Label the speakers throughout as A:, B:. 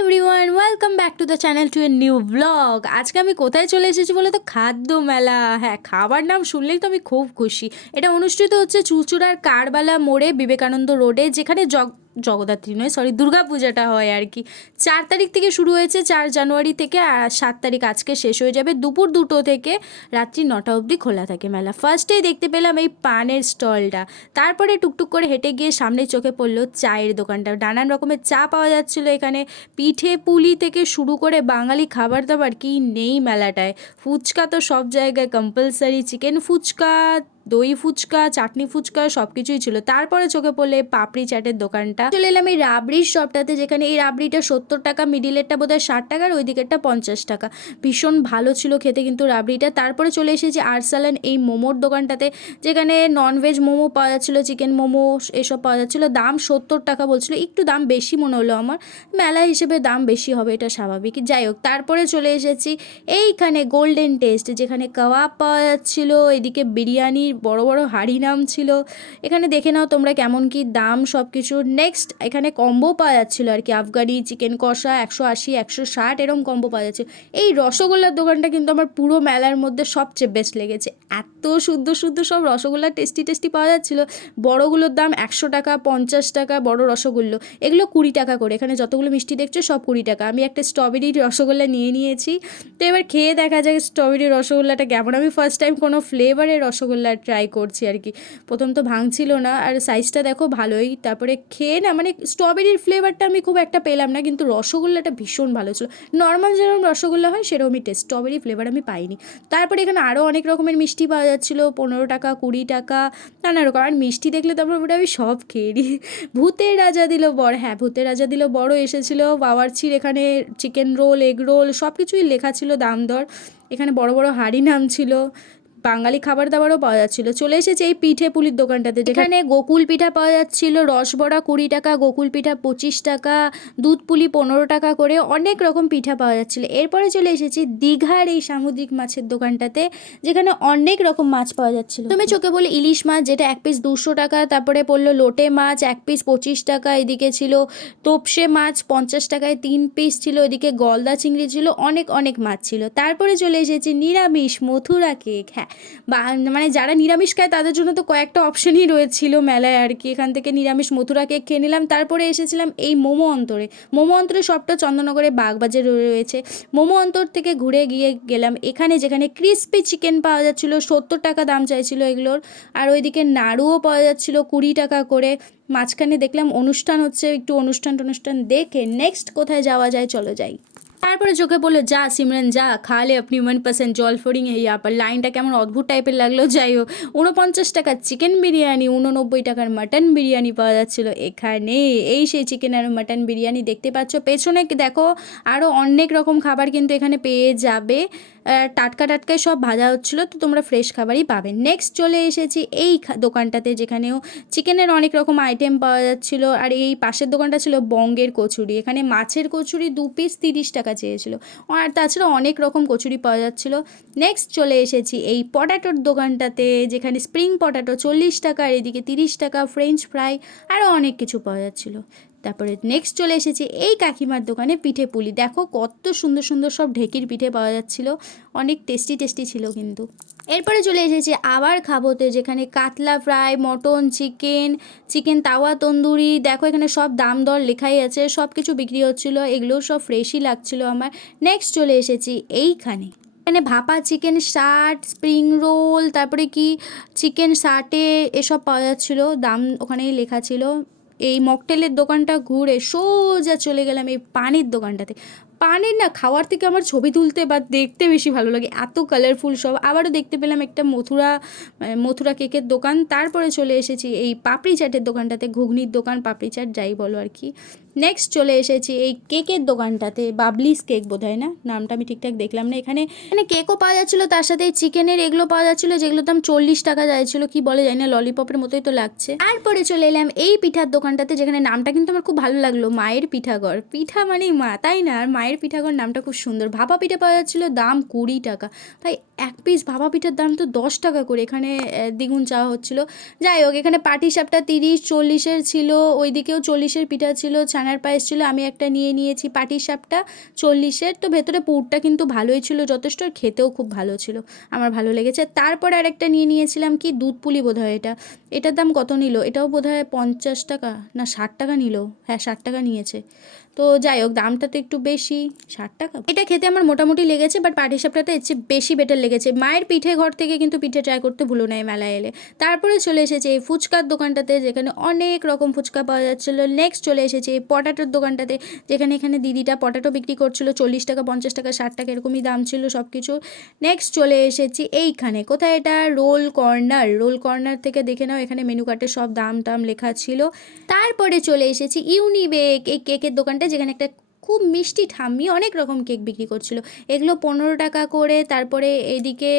A: Everyone welcome back to the channel to a new blog আজকে আমি কোথায় চলে এসেছি বলে তো খাদ্য মেলা। হ্যাঁ খাবার নাম শুনলেই তো আমি খুব খুশি। এটা অনুষ্ঠিত হচ্ছে চুচুড়ার কারবালা মোড়ে বিবেকানন্দ রোডে, যেখানে জগ জগদ্ধাত্রী নয় সরি দুর্গা পূজাটা হয় আর কি। চার তারিখ থেকে শুরু হয়েছে, চার জানুয়ারি থেকে, আর সাত তারিখ আজকে শেষ হয়ে যাবে। দুপুর দুটো থেকে রাত্রি নটা অবধি খোলা থাকে মেলা। ফার্স্টেই দেখতে পেলাম এই পানের স্টলটা। তারপরে টুকটুক করে হেঁটে গিয়ে সামনে চোখে পড়ল চায়ের দোকানটা। নানান রকমের চা পাওয়া যাচ্ছিল এখানে। পিঠে পুলি থেকে শুরু করে বাঙালি খাবার দাবার কি নেই মেলাটায়। ফুচকা তো সব জায়গায় কম্পালসারি চিকেন ফুচকা দই ফুচকা, চাটনি ফুচকা সব কিছুই ছিল। তারপরে চোখে পড়লে পাপড়ি চাটের দোকানটা। চলে এলাম এই রাবড়ির শপটাতে, যেখানে এই রাবড়িটা সত্তর টাকা মিডিলেরটা বোধহয় ষাট টাকার ওই দিকেরটা পঞ্চাশ টাকা। ভীষণ ভালো ছিল খেতে কিন্তু রাবড়িটা। তারপরে চলে এসেছি আরসালান এই মোমোর দোকানটাতে, যেখানে ননভেজ মোমো পাওয়া যাচ্ছিল চিকেন মোমো এসব পাওয়া যাচ্ছিল। দাম সত্তর টাকা বলছিল, একটু দাম বেশি মনে হলো আমার। মেলা হিসেবে দাম বেশি হবে, এটা স্বাভাবিক। যাই হোক, তারপরে চলে এসেছি এইখানে গোল্ডেন টেস্ট যেখানে কাবাব পাওয়া যাচ্ছিল, এদিকে বিরিয়ানির বড় বড় হাড়ি নাম ছিল। এখানে দেখে নাও তোমরা কেমন কি দাম সব কিছু নেক্সট এখানে কম্বো পাওয়া যাচ্ছিল আর কি। আফগানি, চিকেন কষা, একশো আশি, একশো ষাট এরকম কম্বো পাওয়া যাচ্ছে এই রসগোল্লার দোকানটা কিন্তু আমার পুরো মেলার মধ্যে সবচেয়ে বেস্ট লেগেছে। এত শুদ্ধ শুদ্ধ সব রসগোল্লা টেস্টি টেস্টি পাওয়া যাচ্ছিল। বড়গুলোর দাম একশো টাকা, পঞ্চাশ টাকা, বড় রসগোল্লো। এগুলো কুড়ি টাকা করে। এখানে যতগুলো মিষ্টি দেখছ সব কুড়ি টাকা। আমি একটা স্ট্রবেরির রসগোল্লা নিয়ে নিয়েছি। তো এবার খেয়ে দেখা যায় স্ট্রবেরি রসগোল্লাটা কেমন। আমি ফার্স্ট টাইম কোনো ফ্লেভারের রসগোল্লা ট্রাই করছি আর কি। প্রথম তো ভাঙছিল না। আর সাইজটা দেখো ভালোই। তারপরে খেয়ে না মানে স্ট্রবেরির ফ্লেভারটা আমি খুব একটা পেলাম না। কিন্তু রসগোল্লাটা ভীষণ ভালো ছিল। নর্মাল যেরকম রসগোল্লা হয়, সেরকমই টেস্ট স্ট্রবেরি ফ্লেভার আমি পাইনি। তারপরে এখানে আরও অনেক রকমের মিষ্টি পাওয়া যাচ্ছিল, পনেরো টাকা, কুড়ি টাকা, নানা রকম। আর মিষ্টি দেখলে তারপর ওটা আমি সব খেয়ে ভূতের রাজা দিল বড়। হ্যাঁ ভূতের রাজা দিল বড়। এসেছিল বাওয়ারচির এখানে চিকেন রোল এগ রোল সব কিছুই লেখা ছিল দাম দর। এখানে বড় বড় হাড়ি নাম ছিল। বাঙালি খাবার দাবারও পাওয়া যাচ্ছিল। চলে এসেছে এই পিঠে পুলির দোকানটাতে, যেখানে গোকুল পিঠা পাওয়া যাচ্ছিল রসবড়া কুড়ি টাকা, গোকুল পিঠা পঁচিশ টাকা, দুধ পুলি পনেরো টাকা করে, অনেক রকম পিঠা পাওয়া যাচ্ছিল। এরপরে চলে এসেছি দীঘার এই সামুদ্রিক মাছের দোকানটাতে, যেখানে অনেক রকম মাছ পাওয়া যাচ্ছিল। তুমি চোখে বলে ইলিশ মাছ, যেটা এক পিস দুশো টাকা, তারপরে পড়ল লোটে মাছ, এক পিস পঁচিশ টাকা, এদিকে ছিল তোপসে মাছ পঞ্চাশ টাকায়, তিন পিস ছিল এদিকে গলদা চিংড়ি ছিল, অনেক অনেক মাছ ছিল। তারপরে চলে এসেছি নিরামিষ মথুরা কেক হ্যাঁ মানে যারা নিরামিষ খায়, তাদের জন্য তো কয়েকটা অপশনই রয়েছিল মেলায় আর কি। এখান থেকে নিরামিষ মথুরা কেক খেয়ে নিলাম। তারপরে এসেছিলাম এই মোমো অন্তরে। মোমো অন্তরে সবটা চন্দননগরে বাগবাজারে রয়েছে। মোমো অন্তর থেকে ঘুরে গিয়ে গেলাম। এখানে যেখানে ক্রিস্পি চিকেন পাওয়া যাচ্ছিল, সত্তর টাকা দাম চাইছিল এগুলোর। আর ওইদিকে নাড়ুও পাওয়া যাচ্ছিল কুড়ি টাকা করে। মাঝখানে দেখলাম অনুষ্ঠান হচ্ছে, একটু অনুষ্ঠান টনুষ্ঠান দেখে নেক্সট কোথায় যাওয়া যায়, চলো যাই। তারপরে চোখে বলল, যা সিমরান, যা খালে আপনি মনপসন্দ জল ফোরিং এই আপার লাইনটা কেমন অদ্ভুত টাইপের লাগল, যাই হোক। উনপঞ্চাশ টাকার চিকেন বিরিয়ানি উননব্বই টাকার মাটন বিরিয়ানি পাওয়া যাচ্ছিল এখানে। এই সেই চিকেন আর মাটন বিরিয়ানি দেখতে পাচ্ছ। পেছনে দেখো আরও অনেক রকম খাবার কিন্তু এখানে পেয়ে যাবে। টাটকা টাটকায় সব ভাজা হচ্ছিল, তো তোমরা ফ্রেশ খাবারই পাবে। নেক্সট চলে এসেছি এই দোকানটাতে, যেখানেও চিকেনের অনেক রকম আইটেম পাওয়া যাচ্ছিল, আর এই পাশের দোকানটা ছিল বঙ্গের কচুরি। এখানে মাছের কচুরি দু পিস তিরিশ টাকা চেয়েছিল, আর তাছাড়া অনেক রকম কচুরি পাওয়া যাচ্ছিল। নেক্সট চলে এসেছি এই পটাটোর দোকানটাতে, যেখানে স্প্রিং পটাটো চল্লিশ টাকা, আর এদিকে তিরিশ টাকা ফ্রেঞ্চ ফ্রাই আরও অনেক কিছু পাওয়া যাচ্ছিল। তারপরে নেক্সট চলে এসেছি এই কাকিমার দোকানে পিঠে পুলি। দেখো কত সুন্দর সুন্দর সব ঢেকির পিঠে পাওয়া যাচ্ছিল। অনেক টেস্টি টেস্টি ছিল কিন্তু। এরপরে চলে এসেছি আবার খাবোতে যেখানে কাতলা ফ্রাই মটন চিকেন চিকেন তাওয়া তন্দুরি। দেখো এখানে সব দাম দর লেখাই আছে সব কিছু বিক্রি হচ্ছিল, এগুলোও সব ফ্রেশই লাগছিল আমার। নেক্সট চলে এসেছি এইখানে। এখানে ভাপা চিকেন শার্ট স্প্রিং রোল তারপরে কি চিকেন শার্টে এসব পাওয়া যাচ্ছিল, দাম ওখানেই লেখা ছিল। এই মকটেলের দোকানটা ঘুরে সোজা চলে গেলাম এই পানির দোকানটাতে। পানির না খাওয়ার থেকে আমার ছবি তুলতে বা দেখতে বেশি ভালো লাগে। এত কালারফুল সব। আবারও দেখতে পেলাম একটা মথুরা মথুরা কেকের দোকান। তারপরে চলে এসেছি এই পাপড়ি চাটের দোকানটাতে। ঘুগনির দোকান, পাপড়ি চাট, যাই বলো আর কি। নেক্সট চলে এসেছি এই কেকের দোকানটাতে, বাবলিস কেক বোধ হয় না? নামটা আমি ঠিকঠাক দেখলাম না এখানে। এখানে কেকও পাওয়া যাচ্ছিল, তার সাথে চিকেনের এগুলো পাওয়া যাচ্ছিল, যেগুলোর দাম চল্লিশ টাকা যাচ্ছিল, কি বলে যায় না ললিপপের মতোই তো লাগছে। তারপরে চলে এলাম এই পিঠার দোকানটাতে, যেখানে নামটা কিন্তু আমার খুব ভালো লাগল, মায়ের পিঠাঘর। পিঠা মানেই মা, তাই না? আর মায়ের পিঠাঘর নামটা খুব সুন্দর। ভাপা পিঠা পাওয়া যাচ্ছিল, দাম কুড়ি টাকা। ভাই, এক পিস ভাপা পিঠার দাম তো দশ টাকা করে, এখানে দ্বিগুণ চাওয়া হচ্ছিল। যাই হোক, এখানে পাটি সাপটা তিরিশ, চল্লিশের ছিল, ওইদিকেও চল্লিশের পিঠা ছিল ছানার পায়েস ছিল, আমি একটা নিয়ে নিয়েছি পাটি সাপটা, চল্লিশের। তো ভেতরে পুরটা কিন্তু ভালোই ছিল, যথেষ্ট খেতেও খুব ভালো ছিল, আমার ভালো লেগেছে। তারপরে আরেকটা নিয়ে নিয়েছিলাম কি, দুধ পুলি বোধ হয় এটা। এটার দাম কত নিল? এটাও বোধ হয় পঞ্চাশ টাকা, না ষাট টাকা নিল। হ্যাঁ ষাট টাকা নিয়েছে। তো যাই হোক, দামটা তো একটু বেশি, ষাট টাকা। এটা খেতে আমার মোটামুটি লেগেছে, বাট পাটিসাপটাতে এর চেয়ে বেশি বেটার লেগেছে। মায়ের পিঠে ঘর থেকে কিন্তু পিঠে ট্রাই করতে ভুলো না এই মেলায় এলে। তারপরে চলে এসেছে এই ফুচকার দোকানটাতে, যেখানে অনেক রকম ফুচকা পাওয়া যাচ্ছিল। নেক্সট চলে এসেছে এই পটাটোর দোকানটাতে, যেখানে এখানে দিদিটা পটাটো বিক্রি করছিল, চল্লিশ টাকা, পঞ্চাশ টাকা, ষাট টাকা, এরকমই দাম ছিল সব কিছু নেক্সট চলে এসেছি এইখানে। কোথায় এটা? রোল কর্নার রোল কর্নার থেকে দেখে নাও, এখানে মেনু কার্ডে সব দাম টাম লেখা ছিল। তারপরে চলে এসেছি ইউনিবেক এই কেকের দোকানটা, যেখানে একটা খুব মিষ্টি ঠাম্মি, অনেক রকম কেক বিক্রি করছিল। এগুলো পনেরো টাকা করে, তারপরে এদিকে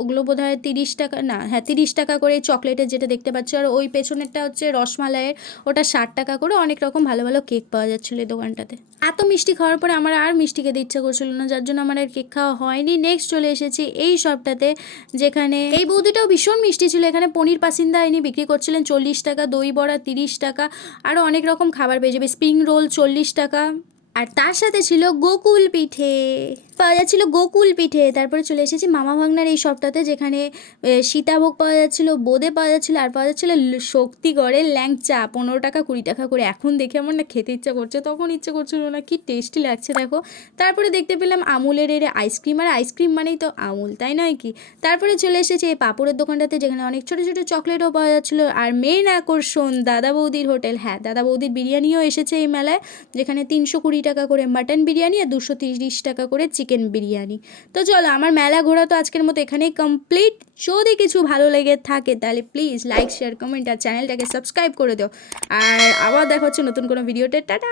A: ওগুলো বোধ হয় তিরিশ টাকা, না হ্যাঁ তিরিশ টাকা করে চকলেটের যেটা দেখতে পাচ্ছ। আর ওই পেছনেরটা হচ্ছে রসমালাইয়ের, ওটা ষাট টাকা করে অনেক রকম ভালো ভালো কেক পাওয়া যাচ্ছিল এই দোকানটাতে। এত মিষ্টি খাওয়ার পরে আমার আর মিষ্টি খেতে ইচ্ছা করছিল না, যার জন্য আমার আর কেক খাওয়া হয়নি। নেক্সট চলে এসেছি এই শপটাতে, যেখানে এই বৌদিটাও ভীষণ মিষ্টি ছিল। এখানে পনির পাসিন্দা ইনি বিক্রি করছিলেন চল্লিশ টাকা, দই বড়া তিরিশ টাকা, আরও অনেক রকম খাবার পেয়ে যাবে। স্প্রিং রোল চল্লিশ টাকা আর তার সাথে ছিল গোকুল পিঠে। পাওয়া যাচ্ছিল গোকুল পিঠে। তারপরে চলে এসেছি মামা ভাগনার এই শপটাতে যেখানে সীতাভোগ পাওয়া যাচ্ছিল, বোঁদে পাওয়া যাচ্ছিল, আর পাওয়া যাচ্ছিল শক্তিগড়ের ল্যাংচা, পনেরো টাকা, কুড়ি টাকা করে। এখন দেখে আমার না খেতে ইচ্ছা করছে, তখন ইচ্ছা করছিল না, কি টেস্টি লাগছে দেখো। তারপরে দেখতে পেলাম আমুলের এর আইসক্রিম, আর আইসক্রিম মানেই তো আমুল, তাই নয় কি? তারপরে চলে এসেছে এই পাপড়ের দোকানটাতে, যেখানে অনেক ছোটো ছোটো চকলেটও পাওয়া যাচ্ছিল, আর মেন আকর্ষণ দাদা বৌদির হোটেল। হ্যাঁ দাদা বৌদির বিরিয়ানিও এসেছে এই মেলায়, যেখানে তিনশো কুড়ি টাকা করে মাটন বিরিয়ানি আর দুশো তিরিশ টাকা করে চিকেন বিরিয়ানি। তো চলো, আমার মেলা ঘোরা তো আজকের মতো এখানেই কমপ্লিট যদি কিছু ভালো লেগে থাকে তাহলে প্লিজ লাইক শেয়ার কমেন্ট আর চ্যানেলটাকে সাবস্ক্রাইব করে দিও। আর আবার দেখা হচ্ছে নতুন কোনো ভিডিওতে টাটা!